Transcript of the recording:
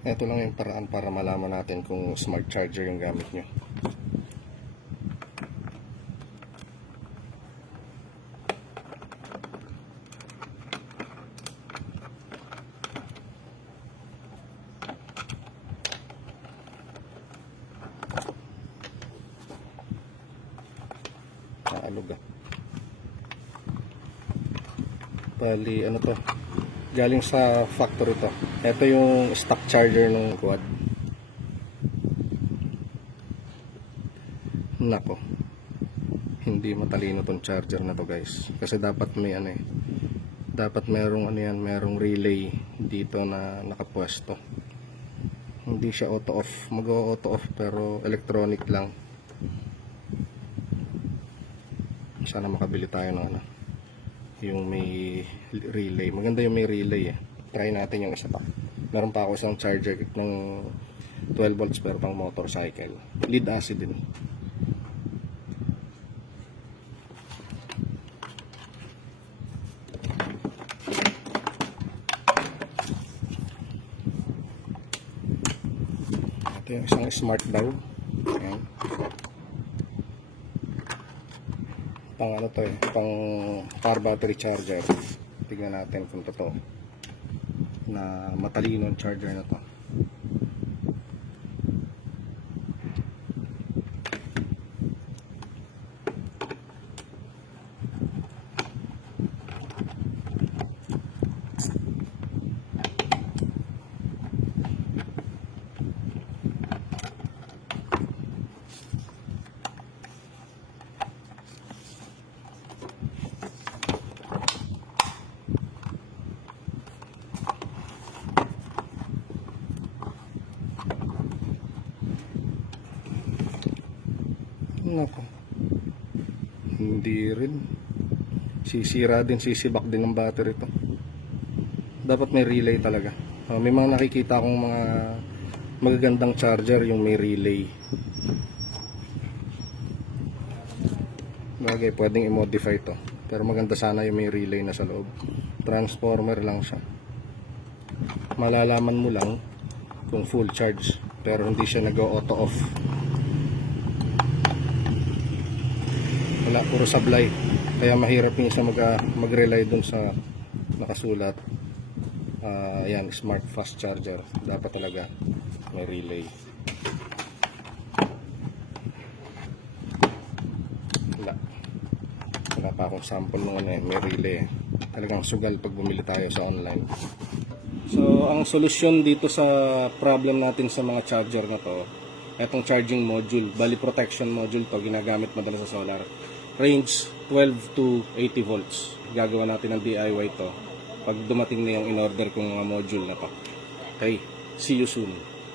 Ito lang yung paraan para malaman natin kung smart charger yung gamit nyo. Naalog ah. Bali, ano to? Galing sa factory to. Ito yung stock charger ng quad. Nako. Hindi matalino tong charger na to guys. Kasi dapat may ano eh. Dapat merong ano yan, merong relay dito na nakapwesto. Hindi siya auto off. Mag-auto off pero electronic lang. Sana makabili tayo ng ano yung may relay. Maganda yung may relay eh. Try natin yung isa pa. Meron pa ako isang charger ng 12 volts pero pang motorcycle. Lead acid din. Ito yung isang smart daw. Ayan. Pang ano to eh, pang power battery charger. Tignan natin kung totoo na matalino ang charger na to. Nako. Hindi rin. Sisira din, sisibak din ng battery to. Dapat may relay talaga. Ah, may mga nakikita akong mga magagandang charger yung may relay. Bagay, pwedeng i-modify to. Pero maganda sana yung may relay na sa loob. Transformer lang siya. Malalaman mo lang kung full charge. Pero hindi siya nag-auto wala puro sablay. Kaya mahirap minsan mag, ah, mag-rely dun sa nakasulat. Ah, yan smart fast charger. Dapat talaga may relay. Wala. Wala pa akong sample ng ano eh, may relay. Talagang sugal pag bumili tayo sa online. So ang solusyon dito sa problem natin sa mga charger na to etong charging module. Bali protection module to ginagamit madalas sa solar range 12 to 80 volts. Gagawa natin ng DIY to pag dumating na yung in order kong mga module na to. Okay see you soon